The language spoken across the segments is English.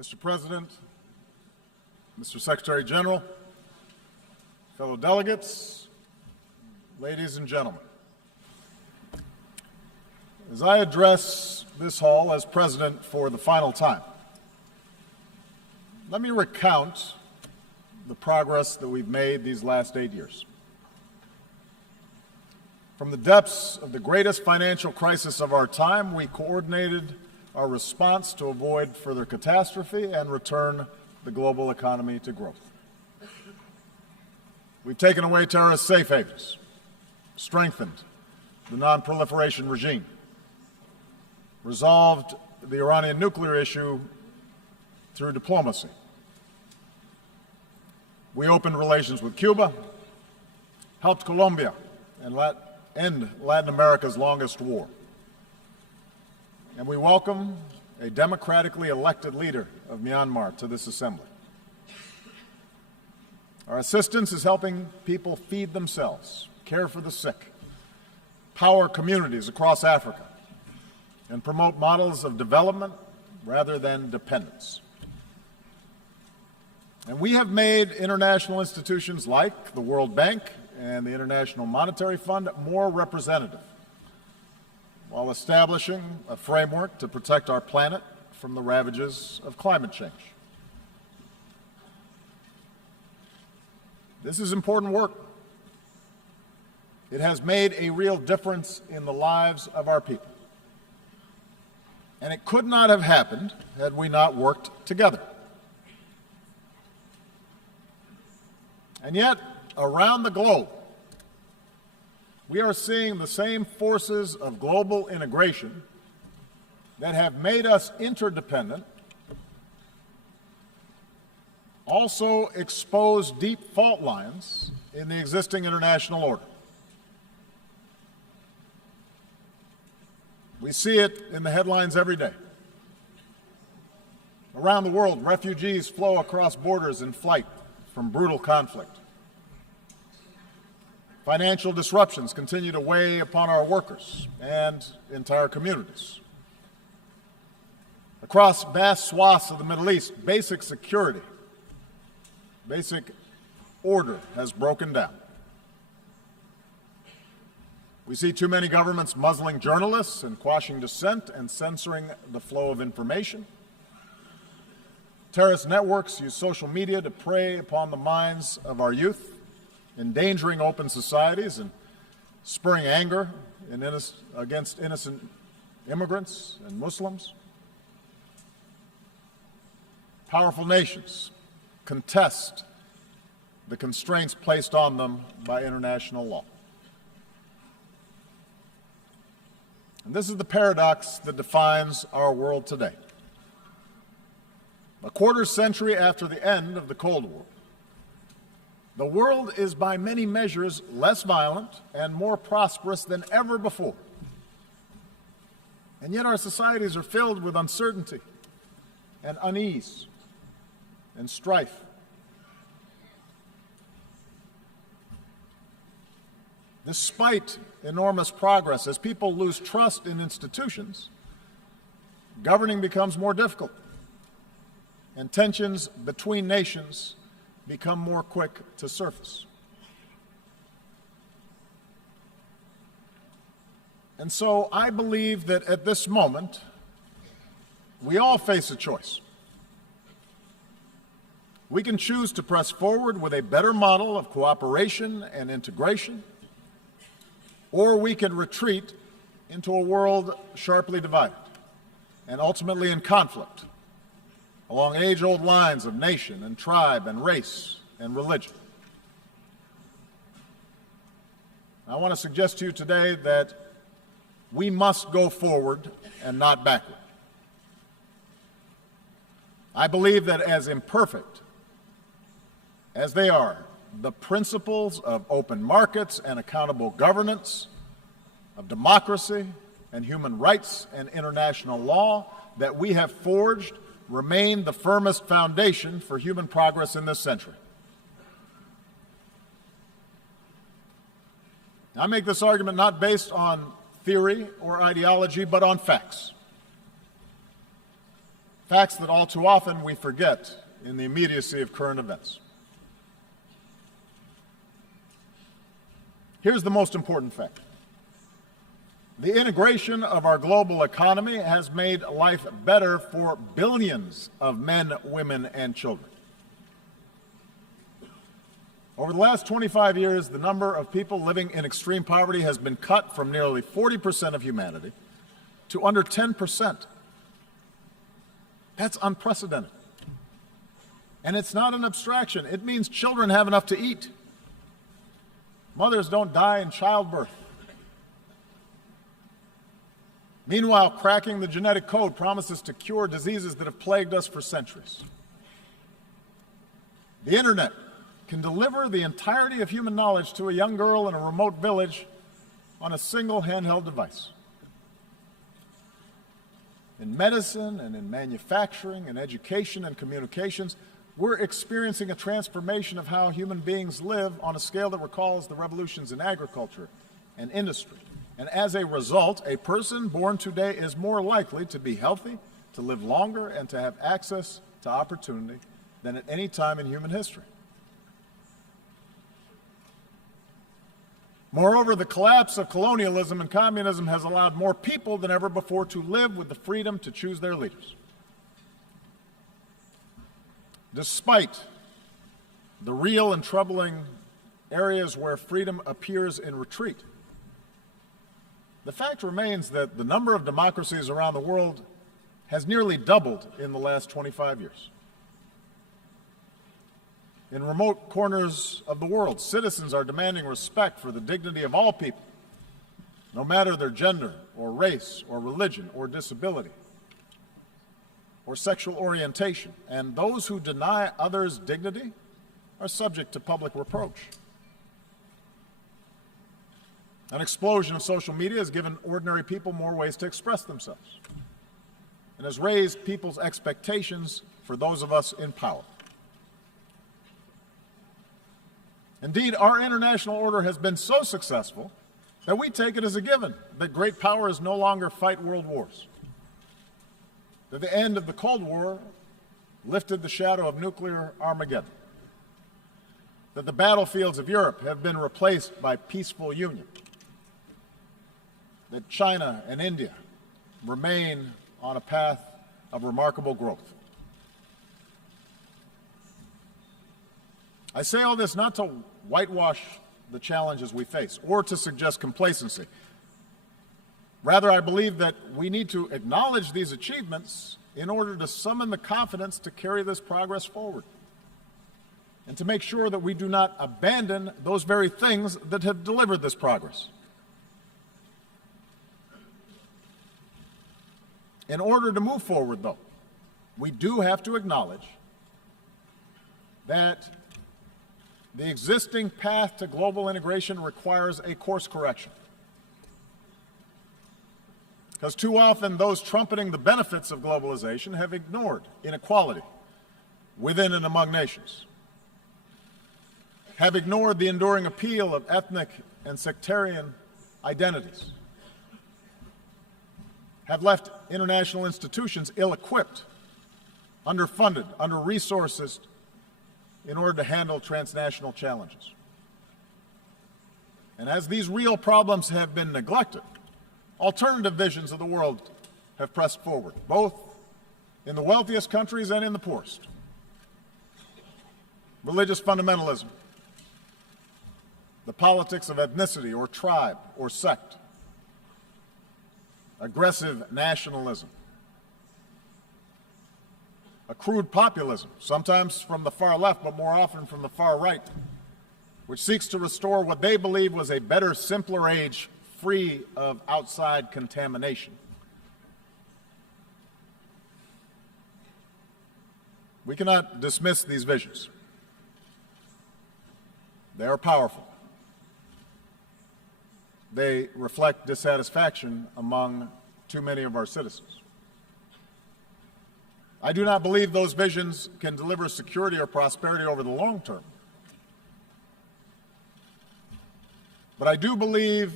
Mr. President, Mr. Secretary General, fellow delegates, ladies and gentlemen. As I address this hall as President for the final time, let me recount the progress that we've made these last 8 years. From the depths of the greatest financial crisis of our time, we coordinated our response to avoid further catastrophe and return the global economy to growth. We've taken away terrorist safe havens, strengthened the non-proliferation regime, resolved the Iranian nuclear issue through diplomacy. We opened relations with Cuba, helped Colombia end Latin America's longest war. And we welcome a democratically elected leader of Myanmar to this assembly. Our assistance is helping people feed themselves, care for the sick, power communities across Africa, and promote models of development rather than dependence. And we have made international institutions like the World Bank and the International Monetary Fund more representative, while establishing a framework to protect our planet from the ravages of climate change. This is important work. It has made a real difference in the lives of our people. And it could not have happened had we not worked together. And yet, around the globe, we are seeing the same forces of global integration that have made us interdependent also expose deep fault lines in the existing international order. We see it in the headlines every day. Around the world, refugees flow across borders in flight from brutal conflict. Financial disruptions continue to weigh upon our workers and entire communities. Across vast swaths of the Middle East, basic security, basic order has broken down. We see too many governments muzzling journalists and quashing dissent and censoring the flow of information. Terrorist networks use social media to prey upon the minds of our youth, endangering open societies and spurring anger against innocent immigrants and Muslims. Powerful nations contest the constraints placed on them by international law. And this is the paradox that defines our world today. A quarter century after the end of the Cold War, the world is by many measures less violent and more prosperous than ever before. And yet our societies are filled with uncertainty and unease and strife. Despite enormous progress, as people lose trust in institutions, governing becomes more difficult, and tensions between nations become more quick to surface. And so I believe that at this moment, we all face a choice. We can choose to press forward with a better model of cooperation and integration, or we can retreat into a world sharply divided and ultimately in conflict along age-old lines of nation and tribe and race and religion. I want to suggest to you today that we must go forward and not backward. I believe that as imperfect as they are, the principles of open markets and accountable governance, of democracy and human rights and international law that we have forged remain the firmest foundation for human progress in this century. I make this argument not based on theory or ideology, but on facts. facts that all too often we forget in the immediacy of current events. Here's the most important fact. The integration of our global economy has made life better for billions of men, women, and children. Over the last 25 years, the number of people living in extreme poverty has been cut from nearly 40% of humanity to under 10%. That's unprecedented. And it's not an abstraction. It means children have enough to eat. Mothers don't die in childbirth. Meanwhile, cracking the genetic code promises to cure diseases that have plagued us for centuries. The internet can deliver the entirety of human knowledge to a young girl in a remote village on a single handheld device. In medicine and in manufacturing and education and communications, we're experiencing a transformation of how human beings live on a scale that recalls the revolutions in agriculture and industry. And as a result, a person born today is more likely to be healthy, to live longer, and to have access to opportunity than at any time in human history. Moreover, the collapse of colonialism and communism has allowed more people than ever before to live with the freedom to choose their leaders. Despite the real and troubling areas where freedom appears in retreat, the fact remains that the number of democracies around the world has nearly doubled in the last 25 years. In remote corners of the world, citizens are demanding respect for the dignity of all people, no matter their gender or race or religion or disability or sexual orientation. And those who deny others' dignity are subject to public reproach. An explosion of social media has given ordinary people more ways to express themselves and has raised people's expectations for those of us in power. Indeed, our international order has been so successful that we take it as a given that great powers no longer fight world wars, that the end of the Cold War lifted the shadow of nuclear Armageddon, that the battlefields of Europe have been replaced by peaceful union, that China and India remain on a path of remarkable growth. I say all this not to whitewash the challenges we face or to suggest complacency. Rather, I believe that we need to acknowledge these achievements in order to summon the confidence to carry this progress forward and to make sure that we do not abandon those very things that have delivered this progress. In order to move forward, though, we do have to acknowledge that the existing path to global integration requires a course correction. Because too often those trumpeting the benefits of globalization have ignored inequality within and among nations, have ignored the enduring appeal of ethnic and sectarian identities, have left international institutions ill-equipped, underfunded, under-resourced in order to handle transnational challenges. And as these real problems have been neglected, alternative visions of the world have pressed forward, both in the wealthiest countries and in the poorest. Religious fundamentalism, the politics of ethnicity or tribe or sect, aggressive nationalism, a crude populism, sometimes from the far left, but more often from the far right, which seeks to restore what they believe was a better, simpler age free of outside contamination. We cannot dismiss these visions. They are powerful. They reflect dissatisfaction among too many of our citizens. I do not believe those visions can deliver security or prosperity over the long term. But I do believe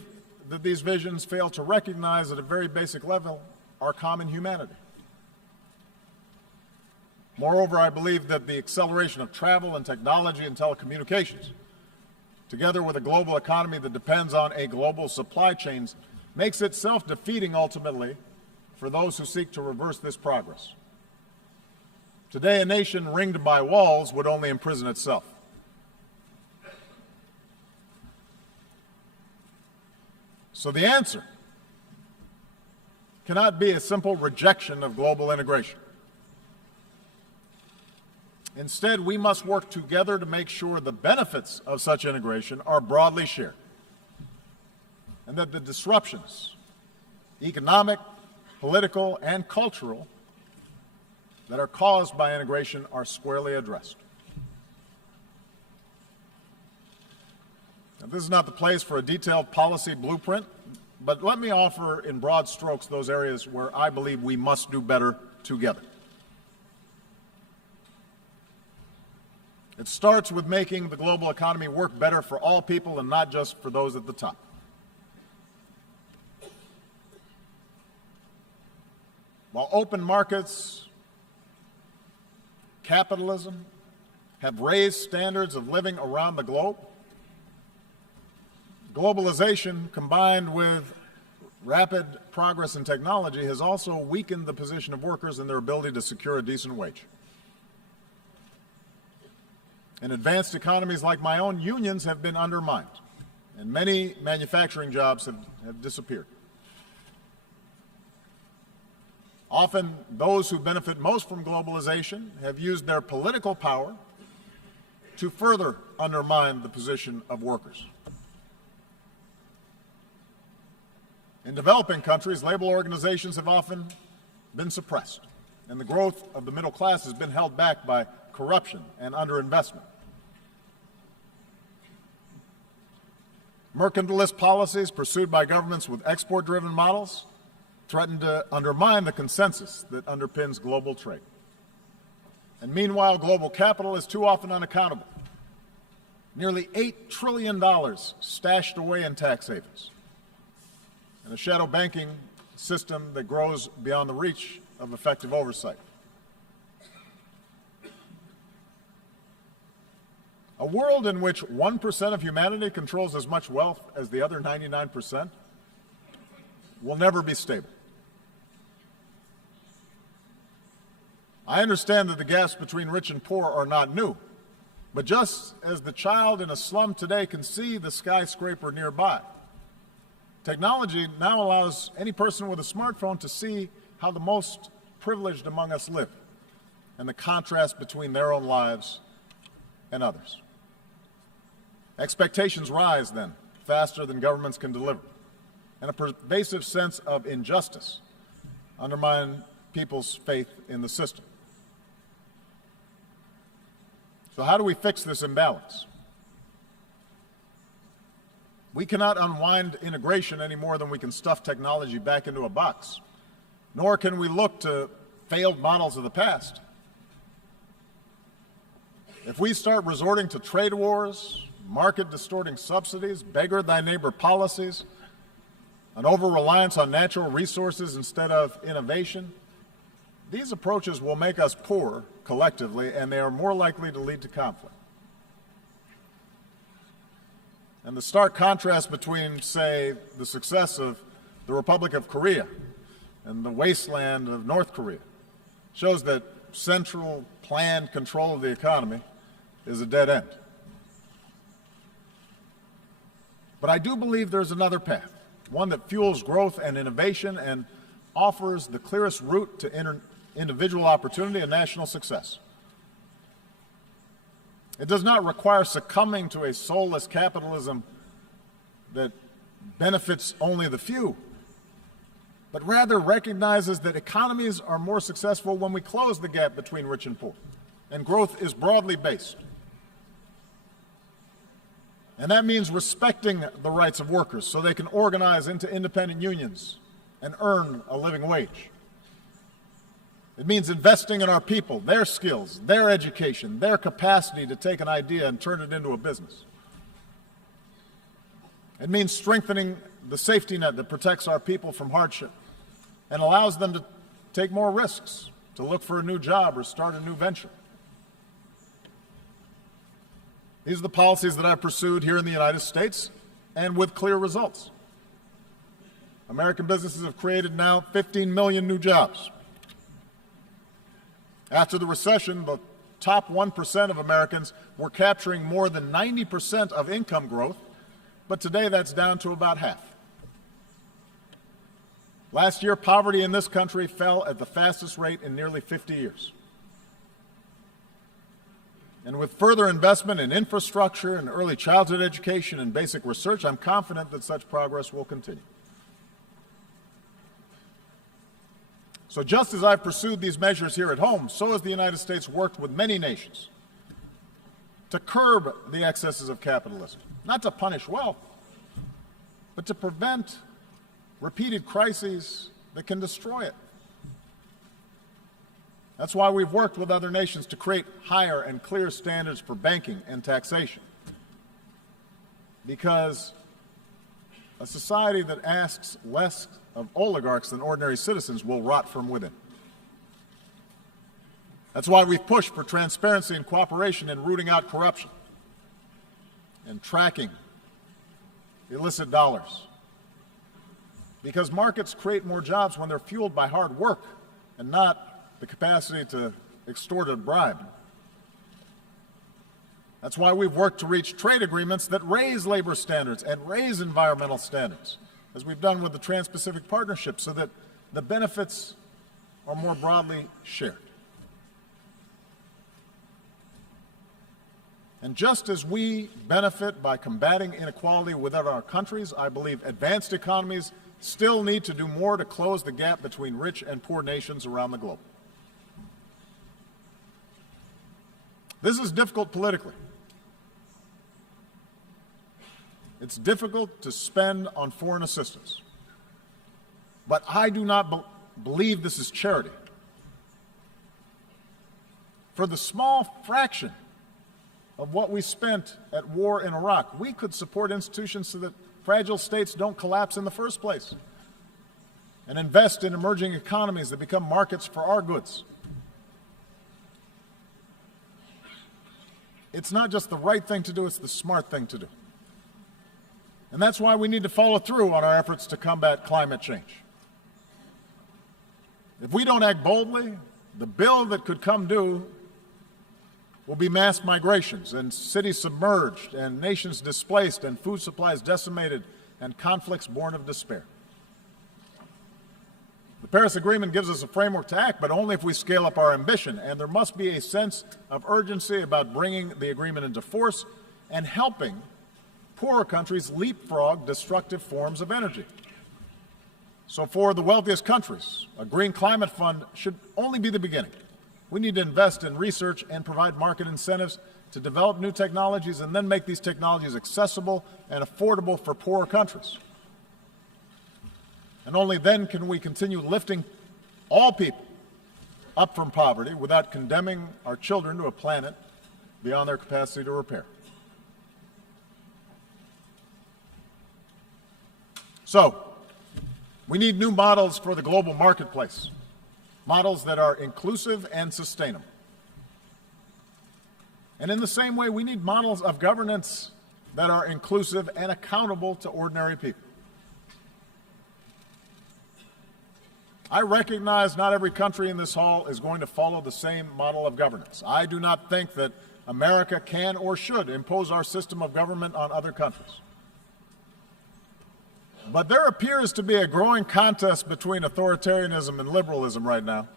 that these visions fail to recognize at a very basic level our common humanity. Moreover, I believe that the acceleration of travel and technology and telecommunications, together with a global economy that depends on a global supply chain, makes it self-defeating ultimately for those who seek to reverse this progress. Today, a nation ringed by walls would only imprison itself. So the answer cannot be a simple rejection of global integration. Instead, we must work together to make sure the benefits of such integration are broadly shared, and that the disruptions, economic, political, and cultural, that are caused by integration are squarely addressed. Now, this is not the place for a detailed policy blueprint, but let me offer in broad strokes those areas where I believe we must do better together. It starts with making the global economy work better for all people and not just for those at the top. While open markets, capitalism have raised standards of living around the globe, globalization combined with rapid progress in technology has also weakened the position of workers and their ability to secure a decent wage. In advanced economies like my own, unions have been undermined, and many manufacturing jobs have disappeared. Often, those who benefit most from globalization have used their political power to further undermine the position of workers. In developing countries, labor organizations have often been suppressed, and the growth of the middle class has been held back by corruption and underinvestment. Mercantilist policies pursued by governments with export-driven models threaten to undermine the consensus that underpins global trade. And meanwhile, global capital is too often unaccountable. Nearly $8 trillion stashed away in tax havens, and a shadow banking system that grows beyond the reach of effective oversight. A world in which 1% of humanity controls as much wealth as the other 99% will never be stable. I understand that the gaps between rich and poor are not new, but just as the child in a slum today can see the skyscraper nearby, technology now allows any person with a smartphone to see how the most privileged among us live and the contrast between their own lives and others. Expectations rise then, faster than governments can deliver, and a pervasive sense of injustice undermines people's faith in the system. So how do we fix this imbalance? We cannot unwind integration any more than we can stuff technology back into a box, nor can we look to failed models of the past. If we start resorting to trade wars, market-distorting subsidies, beggar-thy-neighbor policies, an over-reliance on natural resources instead of innovation, these approaches will make us poorer collectively, and they are more likely to lead to conflict. And the stark contrast between, say, the success of the Republic of Korea and the wasteland of North Korea shows that central planned control of the economy is a dead end. But I do believe there's another path, one that fuels growth and innovation and offers the clearest route to individual opportunity and national success. It does not require succumbing to a soulless capitalism that benefits only the few, but rather recognizes that economies are more successful when we close the gap between rich and poor, and growth is broadly based. And that means respecting the rights of workers so they can organize into independent unions and earn a living wage. It means investing in our people, their skills, their education, their capacity to take an idea and turn it into a business. It means strengthening the safety net that protects our people from hardship and allows them to take more risks to look for a new job or start a new venture. These are the policies that I've pursued here in the United States, and with clear results. American businesses have created now 15 million new jobs. After the recession, the top 1% of Americans were capturing more than 90% of income growth, but today that's down to about half. Last year, poverty in this country fell at the fastest rate in nearly 50 years. And with further investment in infrastructure and early childhood education and basic research, I'm confident that such progress will continue. So just as I've pursued these measures here at home, so has the United States worked with many nations to curb the excesses of capitalism, not to punish wealth, but to prevent repeated crises that can destroy it. That's why we've worked with other nations to create higher and clear standards for banking and taxation. Because a society that asks less of oligarchs than ordinary citizens will rot from within. That's why we've pushed for transparency and cooperation in rooting out corruption and tracking illicit dollars. Because markets create more jobs when they're fueled by hard work and not the capacity to extort a bribe. That's why we've worked to reach trade agreements that raise labor standards and raise environmental standards, as we've done with the Trans-Pacific Partnership, so that the benefits are more broadly shared. And just as we benefit by combating inequality within our countries, I believe advanced economies still need to do more to close the gap between rich and poor nations around the globe. This is difficult politically. It's difficult to spend on foreign assistance. But I do not believe this is charity. For the small fraction of what we spent at war in Iraq, we could support institutions so that fragile states don't collapse in the first place, and invest in emerging economies that become markets for our goods. It's not just the right thing to do, it's the smart thing to do. And that's why we need to follow through on our efforts to combat climate change. If we don't act boldly, the bill that could come due will be mass migrations and cities submerged and nations displaced and food supplies decimated and conflicts born of despair. The Paris Agreement gives us a framework to act, but only if we scale up our ambition, and there must be a sense of urgency about bringing the agreement into force and helping poorer countries leapfrog destructive forms of energy. So for the wealthiest countries, a green climate fund should only be the beginning. We need to invest in research and provide market incentives to develop new technologies and then make these technologies accessible and affordable for poorer countries. And only then can we continue lifting all people up from poverty without condemning our children to a planet beyond their capacity to repair. So, we need new models for the global marketplace, models that are inclusive and sustainable. And in the same way, we need models of governance that are inclusive and accountable to ordinary people. I recognize not every country in this hall is going to follow the same model of governance. I do not think that America can or should impose our system of government on other countries. But there appears to be a growing contest between authoritarianism and liberalism right now.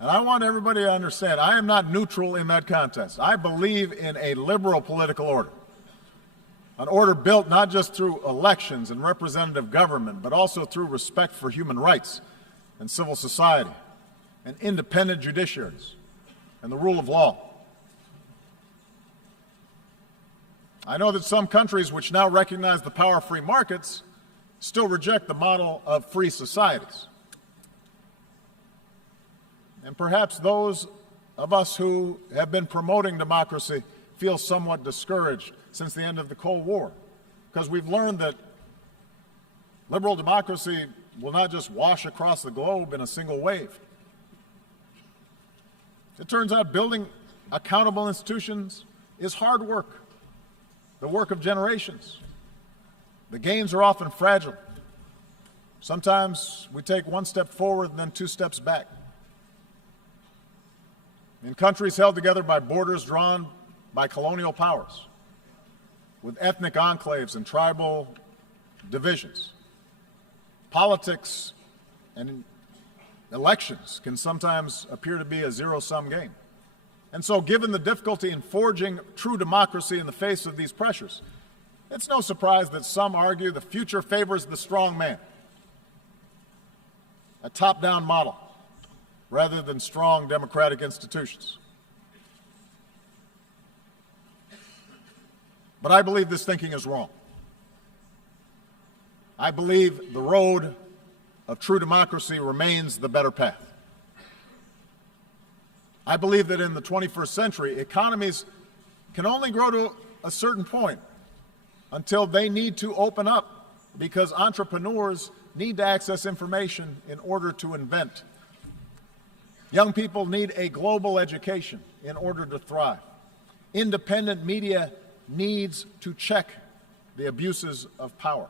And I want everybody to understand, I am not neutral in that contest. I believe in a liberal political order, an order built not just through elections and representative government, but also through respect for human rights and civil society and independent judiciaries and the rule of law. I know that some countries which now recognize the power of free markets still reject the model of free societies. And perhaps those of us who have been promoting democracy feel somewhat discouraged since the end of the Cold War, because we've learned that liberal democracy will not just wash across the globe in a single wave. It turns out building accountable institutions is hard work, the work of generations. The gains are often fragile. Sometimes we take one step forward and then two steps back. In countries held together by borders drawn by colonial powers, with ethnic enclaves and tribal divisions, politics and elections can sometimes appear to be a zero-sum game. And so, given the difficulty in forging true democracy in the face of these pressures, it's no surprise that some argue the future favors the strong man, a top-down model, rather than strong democratic institutions. But I believe this thinking is wrong. I believe the road of true democracy remains the better path. I believe that in the 21st century, economies can only grow to a certain point until they need to open up, because entrepreneurs need to access information in order to invent. Young people need a global education in order to thrive. Independent media needs to check the abuses of power.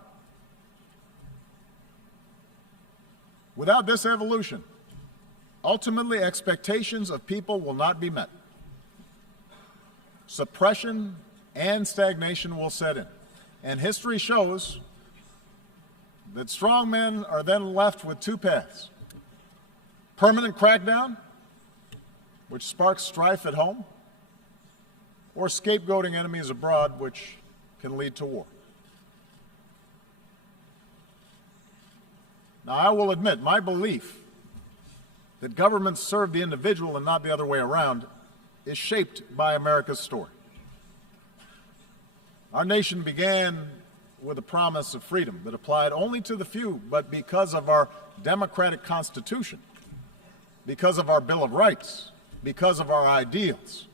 Without this evolution, ultimately expectations of people will not be met. Suppression and stagnation will set in. And history shows that strong men are then left with two paths: permanent crackdown, which sparks strife at home, or scapegoating enemies abroad, which can lead to war. Now, I will admit, my belief that governments serve the individual and not the other way around is shaped by America's story. Our nation began with a promise of freedom that applied only to the few, but because of our democratic Constitution, because of our Bill of Rights, because of our ideals,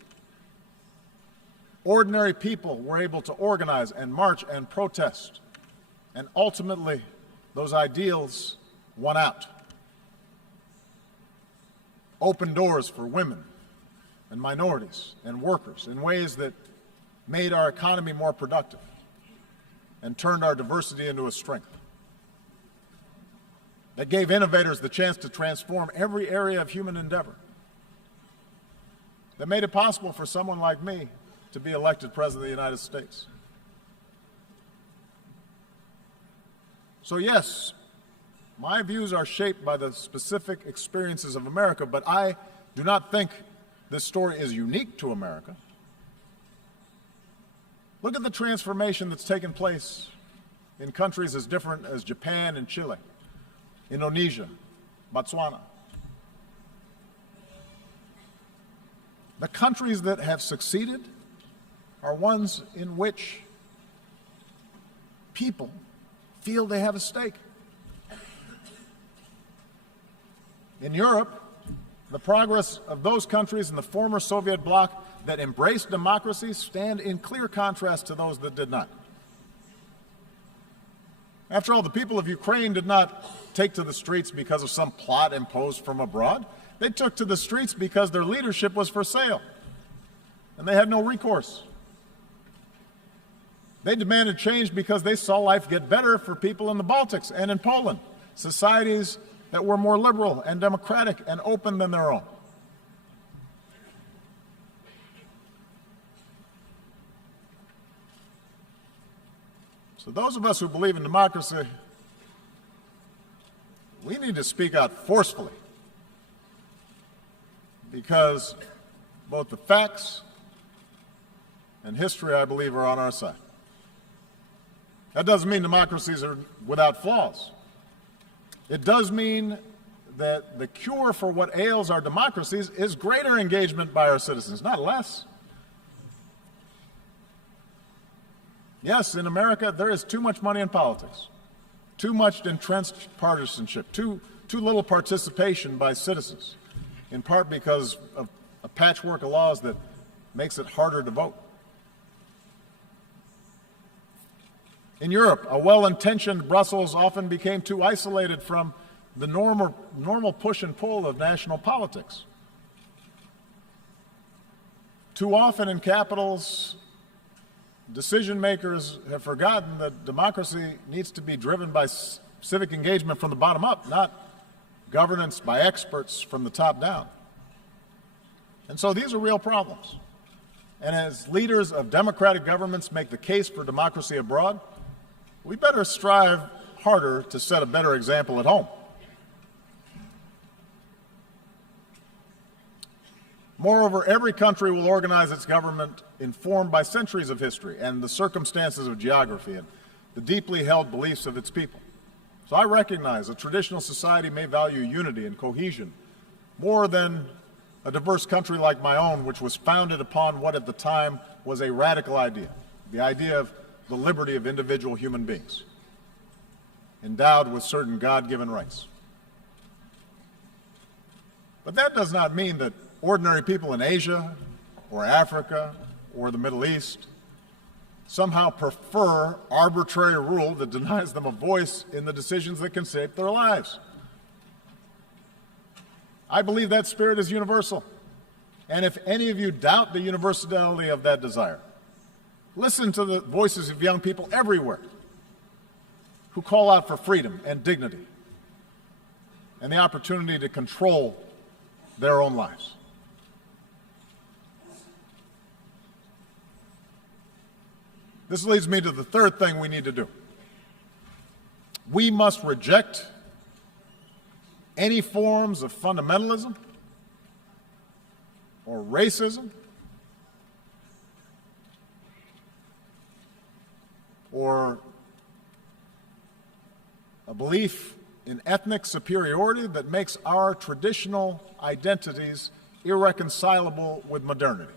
ordinary people were able to organize and march and protest, and ultimately those ideals won out. Open doors for women and minorities and workers in ways that made our economy more productive and turned our diversity into a strength. That gave innovators the chance to transform every area of human endeavor. That made it possible for someone like me to be elected President of the United States. So yes, my views are shaped by the specific experiences of America, but I do not think this story is unique to America. Look at the transformation that's taken place in countries as different as Japan and Chile, Indonesia, Botswana. The countries that have succeeded are ones in which people feel they have a stake. In Europe, the progress of those countries in the former Soviet bloc that embraced democracy stand in clear contrast to those that did not. After all, the people of Ukraine did not take to the streets because of some plot imposed from abroad. They took to the streets because their leadership was for sale, and they had no recourse. They demanded change because they saw life get better for people in the Baltics and in Poland, societies that were more liberal and democratic and open than their own. So those of us who believe in democracy, we need to speak out forcefully, because both the facts and history, I believe, are on our side. That doesn't mean democracies are without flaws. It does mean that the cure for what ails our democracies is greater engagement by our citizens, not less. Yes, in America, there is too much money in politics, too much entrenched partisanship, too little participation by citizens, in part because of a patchwork of laws that makes it harder to vote. In Europe, a well-intentioned Brussels often became too isolated from the normal push and pull of national politics. Too often in capitals, decision makers have forgotten that democracy needs to be driven by civic engagement from the bottom up, not governance by experts from the top down. And so these are real problems. And as leaders of democratic governments make the case for democracy abroad, we better strive harder to set a better example at home. Moreover, every country will organize its government informed by centuries of history and the circumstances of geography and the deeply held beliefs of its people. So I recognize a traditional society may value unity and cohesion more than a diverse country like my own, which was founded upon what at the time was a radical idea, the idea of the liberty of individual human beings, endowed with certain God-given rights. But that does not mean that ordinary people in Asia or Africa or the Middle East somehow prefer arbitrary rule that denies them a voice in the decisions that can shape their lives. I believe that spirit is universal. And if any of you doubt the universality of that desire, listen to the voices of young people everywhere who call out for freedom and dignity and the opportunity to control their own lives. This leads me to the third thing we need to do. We must reject any forms of fundamentalism or racism or a belief in ethnic superiority that makes our traditional identities irreconcilable with modernity.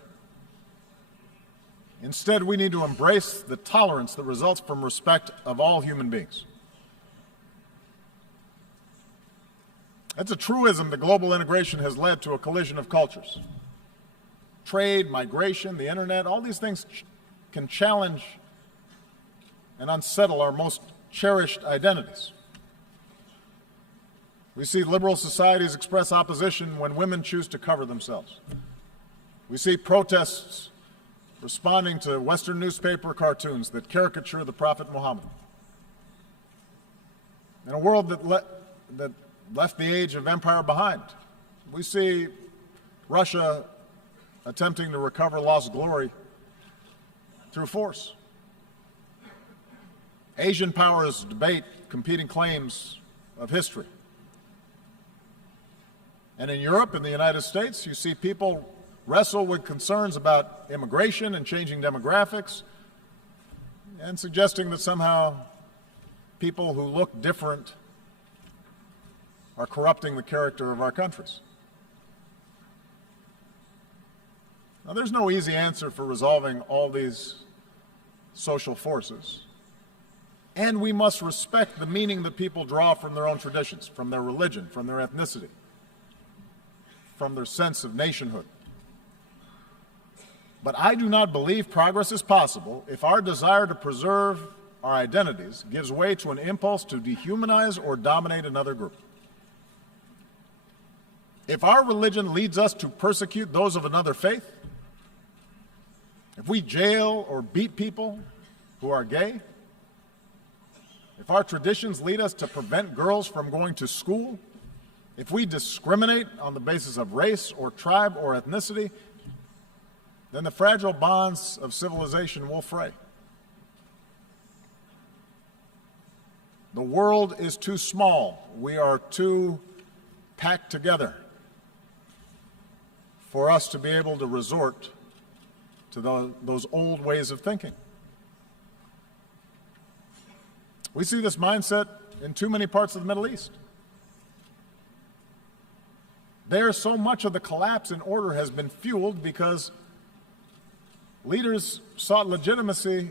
Instead, we need to embrace the tolerance that results from respect of all human beings. It's a truism that global integration has led to a collision of cultures. Trade, migration, the internet, all these things can challenge and unsettle our most cherished identities. We see liberal societies express opposition when women choose to cover themselves. We see protests responding to Western newspaper cartoons that caricature the Prophet Muhammad. In a world that left the age of empire behind, we see Russia attempting to recover lost glory through force. Asian powers debate competing claims of history. And in Europe and the United States, you see people wrestle with concerns about immigration and changing demographics and suggesting that somehow people who look different are corrupting the character of our countries. Now, there's no easy answer for resolving all these social forces. And we must respect the meaning that people draw from their own traditions, from their religion, from their ethnicity, from their sense of nationhood. But I do not believe progress is possible if our desire to preserve our identities gives way to an impulse to dehumanize or dominate another group. If our religion leads us to persecute those of another faith, if we jail or beat people who are gay, if our traditions lead us to prevent girls from going to school, if we discriminate on the basis of race or tribe or ethnicity, then the fragile bonds of civilization will fray. The world is too small. We are too packed together for us to be able to resort to those old ways of thinking. We see this mindset in too many parts of the Middle East. There, so much of the collapse in order has been fueled because leaders sought legitimacy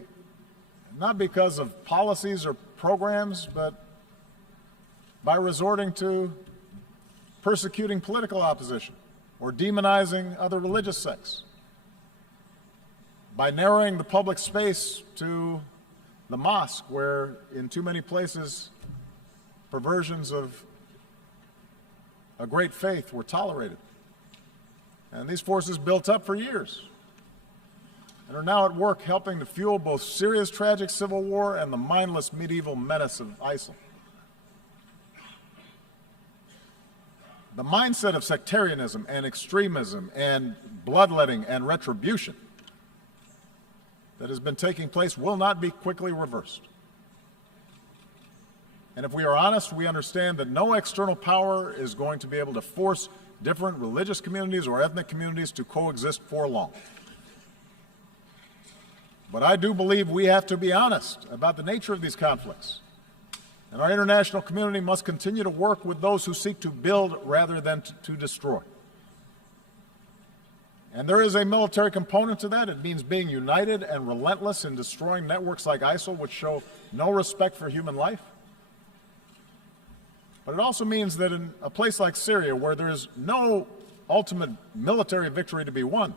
not because of policies or programs, but by resorting to persecuting political opposition or demonizing other religious sects, by narrowing the public space to the mosque, where in too many places perversions of a great faith were tolerated. And these forces built up for years. and are now at work helping to fuel both Syria's tragic civil war and the mindless medieval menace of ISIL. The mindset of sectarianism and extremism and bloodletting and retribution that has been taking place will not be quickly reversed. And if we are honest, we understand that no external power is going to be able to force different religious communities or ethnic communities to coexist for long. But I do believe we have to be honest about the nature of these conflicts. And our international community must continue to work with those who seek to build rather than to destroy. And there is a military component to that. It means being united and relentless in destroying networks like ISIL, which show no respect for human life. But it also means that in a place like Syria, where there is no ultimate military victory to be won,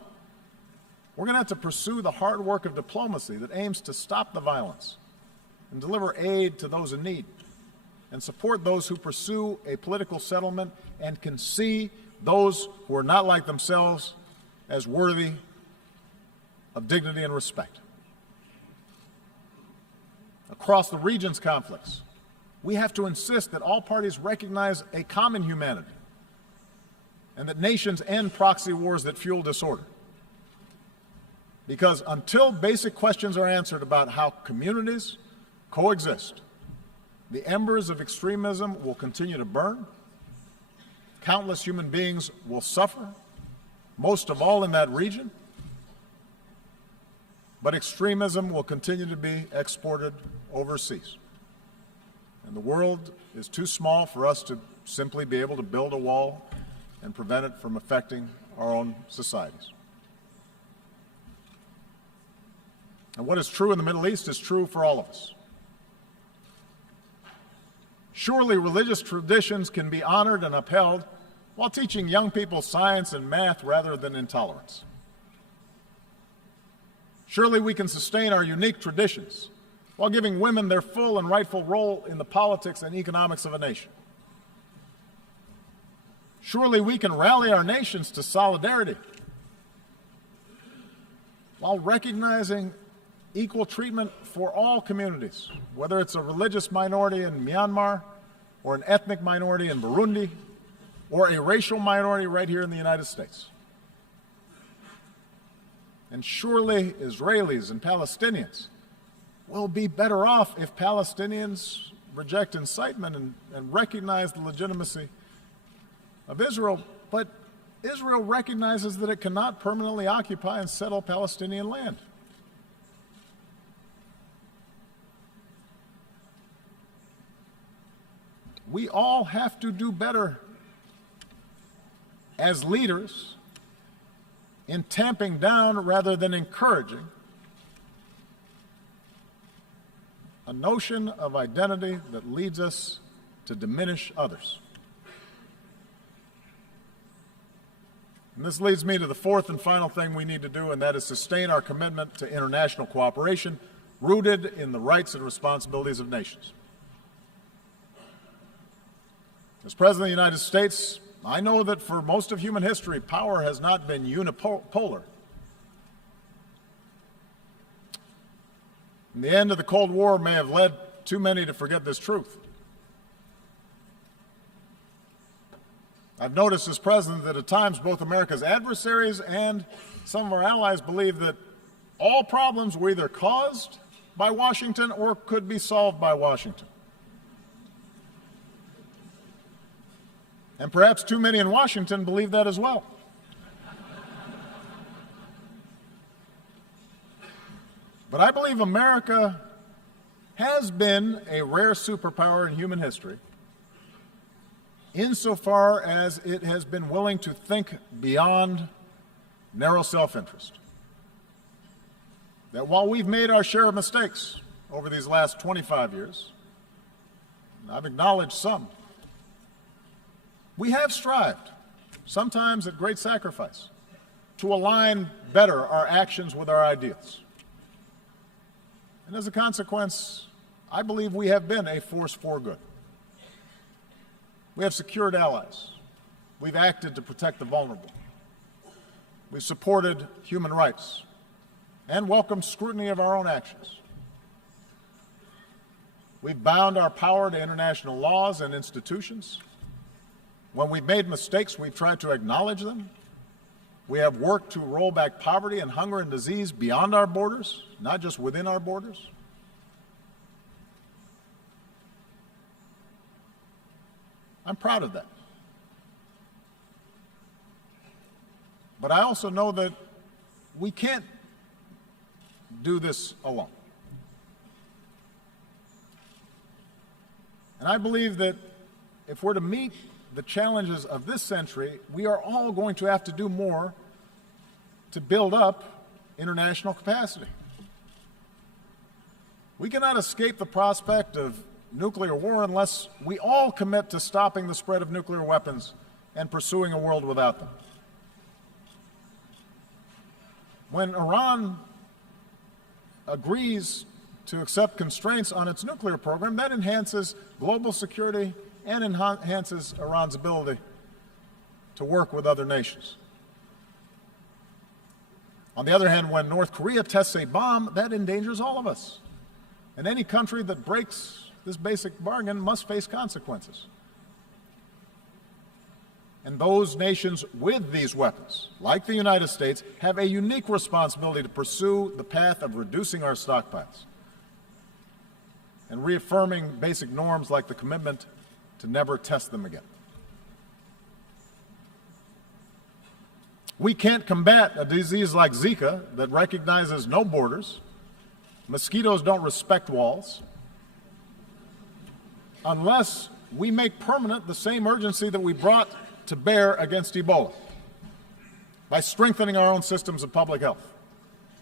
we're going to have to pursue the hard work of diplomacy that aims to stop the violence and deliver aid to those in need and support those who pursue a political settlement and can see those who are not like themselves as worthy of dignity and respect. Across the region's conflicts, we have to insist that all parties recognize a common humanity and that nations end proxy wars that fuel disorder. Because until basic questions are answered about how communities coexist, the embers of extremism will continue to burn, countless human beings will suffer, most of all in that region, but extremism will continue to be exported overseas. And the world is too small for us to simply be able to build a wall and prevent it from affecting our own societies. And what is true in the Middle East is true for all of us. Surely religious traditions can be honored and upheld while teaching young people science and math rather than intolerance. Surely we can sustain our unique traditions while giving women their full and rightful role in the politics and economics of a nation. Surely we can rally our nations to solidarity while recognizing equal treatment for all communities, whether it's a religious minority in Myanmar or an ethnic minority in Burundi or a racial minority right here in the United States. And surely Israelis and Palestinians will be better off if Palestinians reject incitement and recognize the legitimacy of Israel. But Israel recognizes that it cannot permanently occupy and settle Palestinian land. We all have to do better as leaders in tamping down rather than encouraging a notion of identity that leads us to diminish others. And this leads me to the fourth and final thing we need to do, and that is sustain our commitment to international cooperation rooted in the rights and responsibilities of nations. As President of the United States, I know that for most of human history, power has not been unipolar. And the end of the Cold War may have led too many to forget this truth. I've noticed as president that at times both America's adversaries and some of our allies believe that all problems were either caused by Washington or could be solved by Washington. And perhaps too many in Washington believe that as well. But I believe America has been a rare superpower in human history insofar as it has been willing to think beyond narrow self-interest. That while we've made our share of mistakes over these last 25 years, and I've acknowledged some, we have strived, sometimes at great sacrifice, to align better our actions with our ideals. And as a consequence, I believe we have been a force for good. We have secured allies. We've acted to protect the vulnerable. We've supported human rights. and welcome scrutiny of our own actions. We've bound our power to international laws and institutions. When we've made mistakes, we've tried to acknowledge them. We have worked to roll back poverty and hunger and disease beyond our borders, not just within our borders. I'm proud of that. But I also know that we can't do this alone. And I believe that if we're to meet the challenges of this century, we are all going to have to do more to build up international capacity. We cannot escape the prospect of nuclear war unless we all commit to stopping the spread of nuclear weapons and pursuing a world without them. When Iran agrees to accept constraints on its nuclear program, that enhances global security and enhances Iran's ability to work with other nations. On the other hand, when North Korea tests a bomb, that endangers all of us. And any country that breaks this basic bargain must face consequences. And those nations with these weapons, like the United States, have a unique responsibility to pursue the path of reducing our stockpiles and reaffirming basic norms like the commitment to never test them again. We can't combat a disease like Zika that recognizes no borders. Mosquitoes don't respect walls, unless we make permanent the same urgency that we brought to bear against Ebola, by strengthening our own systems of public health,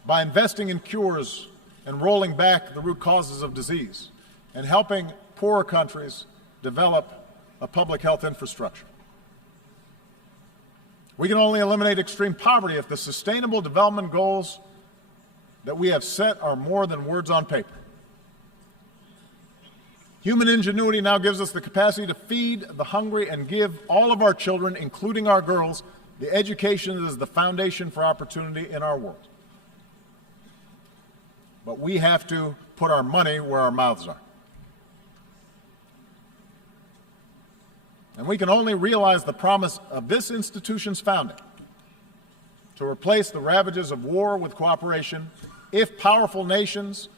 by investing in cures and rolling back the root causes of disease, and helping poorer countries develop a public health infrastructure. We can only eliminate extreme poverty if the sustainable development goals that we have set are more than words on paper. Human ingenuity now gives us the capacity to feed the hungry and give all of our children, including our girls, the education that is the foundation for opportunity in our world. But we have to put our money where our mouths are. And we can only realize the promise of this institution's founding to replace the ravages of war with cooperation if powerful nations,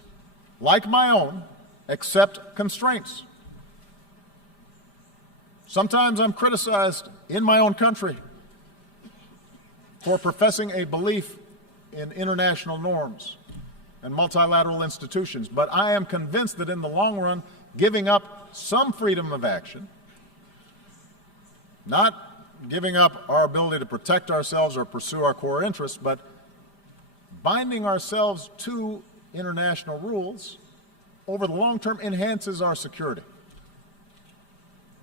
like my own, accept constraints. Sometimes I'm criticized in my own country for professing a belief in international norms and multilateral institutions, but I am convinced that in the long run, giving up some freedom of action, not giving up our ability to protect ourselves or pursue our core interests, but binding ourselves to international rules over the long term enhances our security.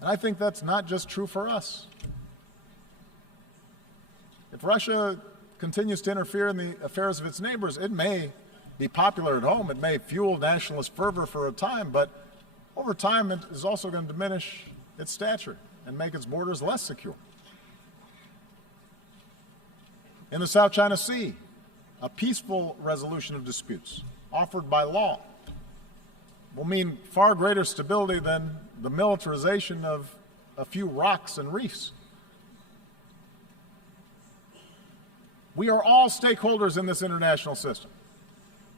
And I think that's not just true for us. If Russia continues to interfere in the affairs of its neighbors, it may be popular at home, it may fuel nationalist fervor for a time, but over time it is also going to diminish its stature and make its borders less secure. In the South China Sea, a peaceful resolution of disputes offered by law will mean far greater stability than the militarization of a few rocks and reefs. We are all stakeholders in this international system,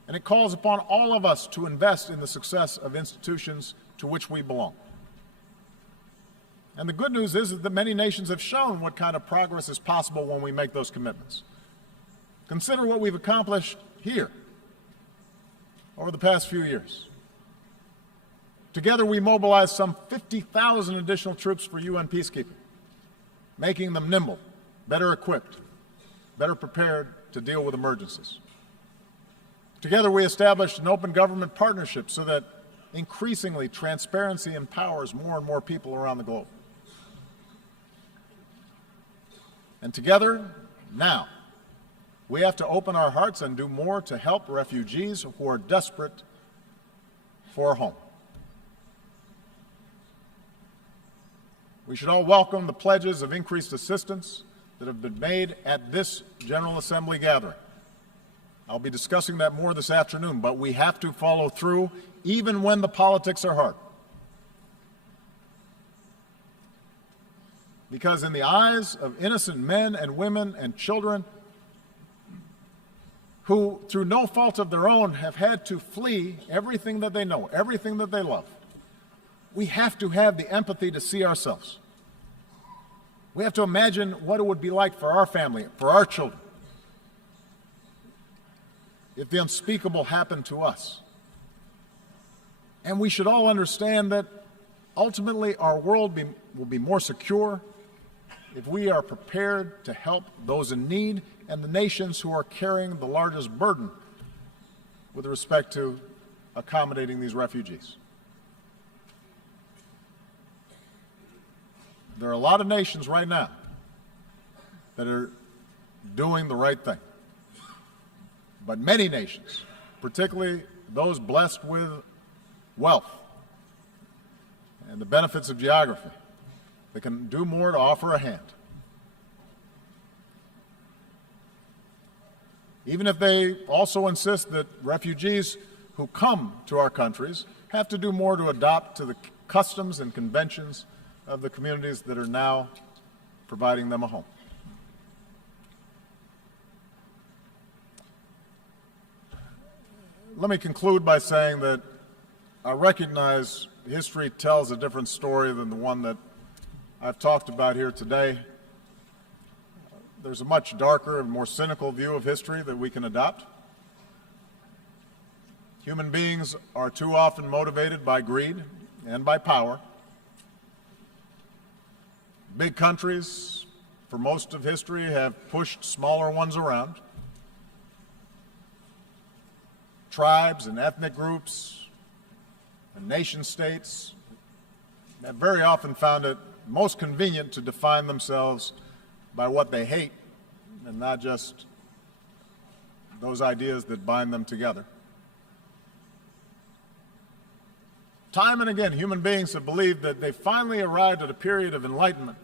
and it calls upon all of us to invest in the success of institutions to which we belong. And the good news is that many nations have shown what kind of progress is possible when we make those commitments. Consider what we've accomplished here over the past few years. Together, we mobilized some 50,000 additional troops for UN peacekeeping, making them nimble, better equipped, better prepared to deal with emergencies. Together, we established an open government partnership so that increasingly transparency empowers more and more people around the globe. And together, now, we have to open our hearts and do more to help refugees who are desperate for a home. We should all welcome the pledges of increased assistance that have been made at this General Assembly gathering. I'll be discussing that more this afternoon, but we have to follow through even when the politics are hard. Because in the eyes of innocent men and women and children who, through no fault of their own, have had to flee everything that they know, everything that they love, we have to have the empathy to see ourselves. We have to imagine what it would be like for our family, for our children, if the unspeakable happened to us. And we should all understand that ultimately our world will be more secure if we are prepared to help those in need and the nations who are carrying the largest burden with respect to accommodating these refugees. There are a lot of nations right now that are doing the right thing. But many nations, particularly those blessed with wealth and the benefits of geography, they can do more to offer a hand. Even if they also insist that refugees who come to our countries have to do more to adopt to the customs and conventions of the communities that are now providing them a home. Let me conclude by saying that I recognize history tells a different story than the one that I've talked about here today. There's a much darker and more cynical view of history that we can adopt. Human beings are too often motivated by greed and by power. Big countries, for most of history, have pushed smaller ones around. Tribes and ethnic groups and nation states have very often found it most convenient to define themselves by what they hate and not just those ideas that bind them together. Time and again, human beings have believed that they finally arrived at a period of enlightenment,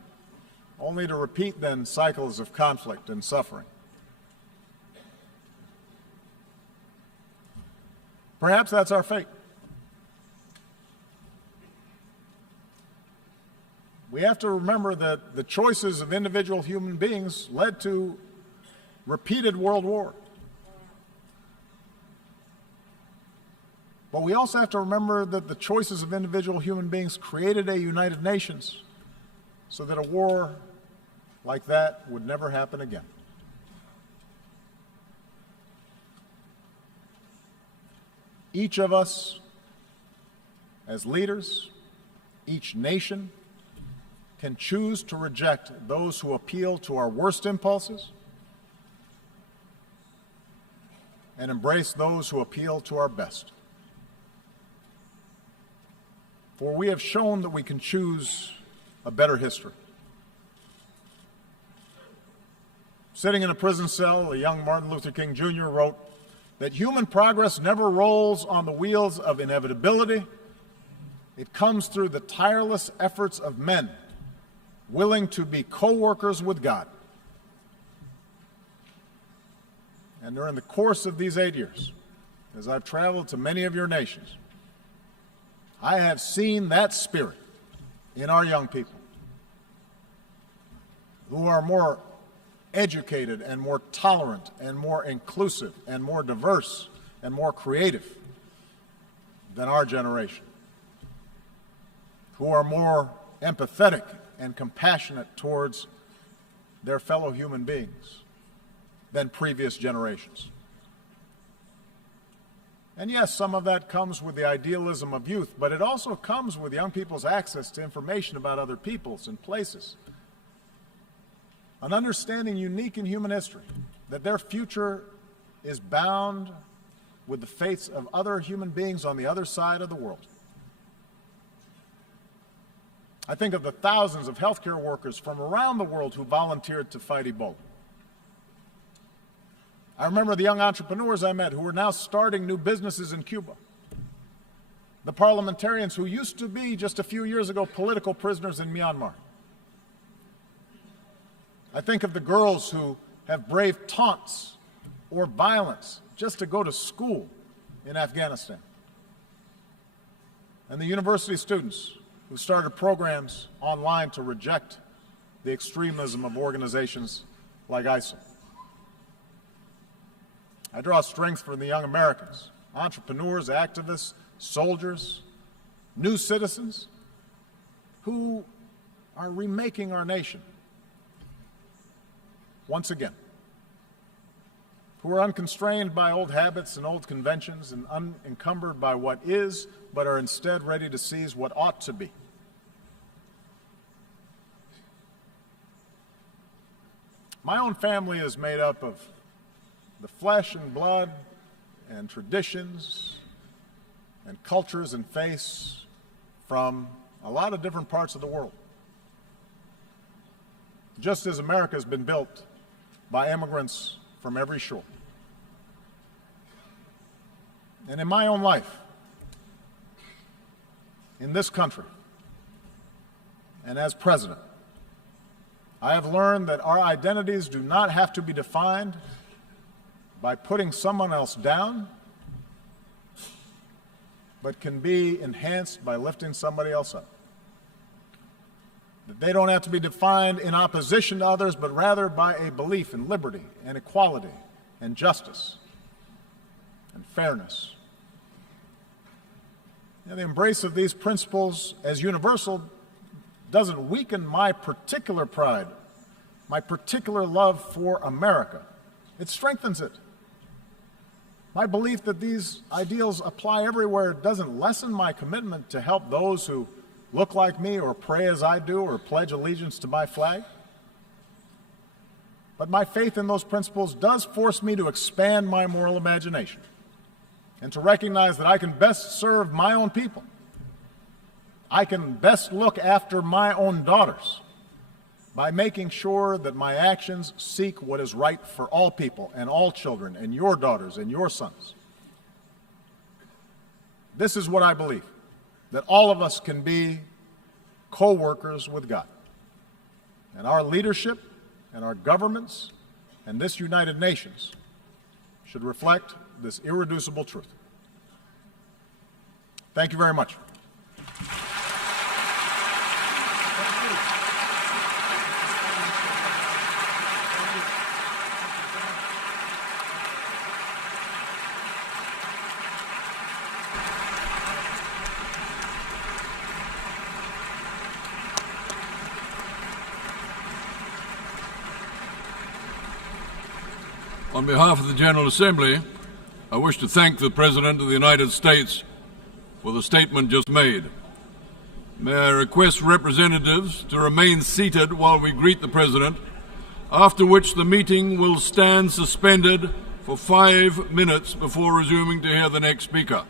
only to repeat then cycles of conflict and suffering. Perhaps that's our fate. We have to remember that the choices of individual human beings led to repeated world wars. But we also have to remember that the choices of individual human beings created a United Nations so that a war like that would never happen again. Each of us, as leaders, each nation, can choose to reject those who appeal to our worst impulses and embrace those who appeal to our best. For we have shown that we can choose a better history. Sitting in a prison cell, a young Martin Luther King Jr. wrote that human progress never rolls on the wheels of inevitability. It comes through the tireless efforts of men willing to be co-workers with God. And during the course of these 8 years, as I've traveled to many of your nations, I have seen that spirit in our young people who are more educated and more tolerant and more inclusive and more diverse and more creative than our generation, who are more empathetic and compassionate towards their fellow human beings than previous generations. And yes, some of that comes with the idealism of youth, but it also comes with young people's access to information about other peoples and places. An understanding unique in human history, that their future is bound with the fates of other human beings on the other side of the world. I think of the thousands of healthcare workers from around the world who volunteered to fight Ebola. I remember the young entrepreneurs I met who are now starting new businesses in Cuba. The parliamentarians who used to be, just a few years ago, political prisoners in Myanmar. I think of the girls who have braved taunts or violence just to go to school in Afghanistan. And the university students who started programs online to reject the extremism of organizations like ISIL. I draw strength from the young Americans, entrepreneurs, activists, soldiers, new citizens who are remaking our nation once again, who are unconstrained by old habits and old conventions and unencumbered by what is, but are instead ready to seize what ought to be. My own family is made up of the flesh and blood and traditions and cultures and faiths from a lot of different parts of the world. Just as America has been built by immigrants from every shore. And in my own life, in this country, and as president, I have learned that our identities do not have to be defined by putting someone else down, but can be enhanced by lifting somebody else up. That they don't have to be defined in opposition to others, but rather by a belief in liberty and equality and justice and fairness. And the embrace of these principles as universal doesn't weaken my particular pride, my particular love for America. It strengthens it. My belief that these ideals apply everywhere doesn't lessen my commitment to help those who look like me or pray as I do or pledge allegiance to my flag. But my faith in those principles does force me to expand my moral imagination and to recognize that I can best serve my own people. I can best look after my own daughters by making sure that my actions seek what is right for all people and all children and your daughters and your sons. This is what I believe, that all of us can be co-workers with God. And our leadership and our governments and this United Nations should reflect this irreducible truth. Thank you very much. On behalf of the General Assembly, I wish to thank the President of the United States for the statement just made. May I request representatives to remain seated while we greet the President, after which the meeting will stand suspended for 5 minutes before resuming to hear the next speaker.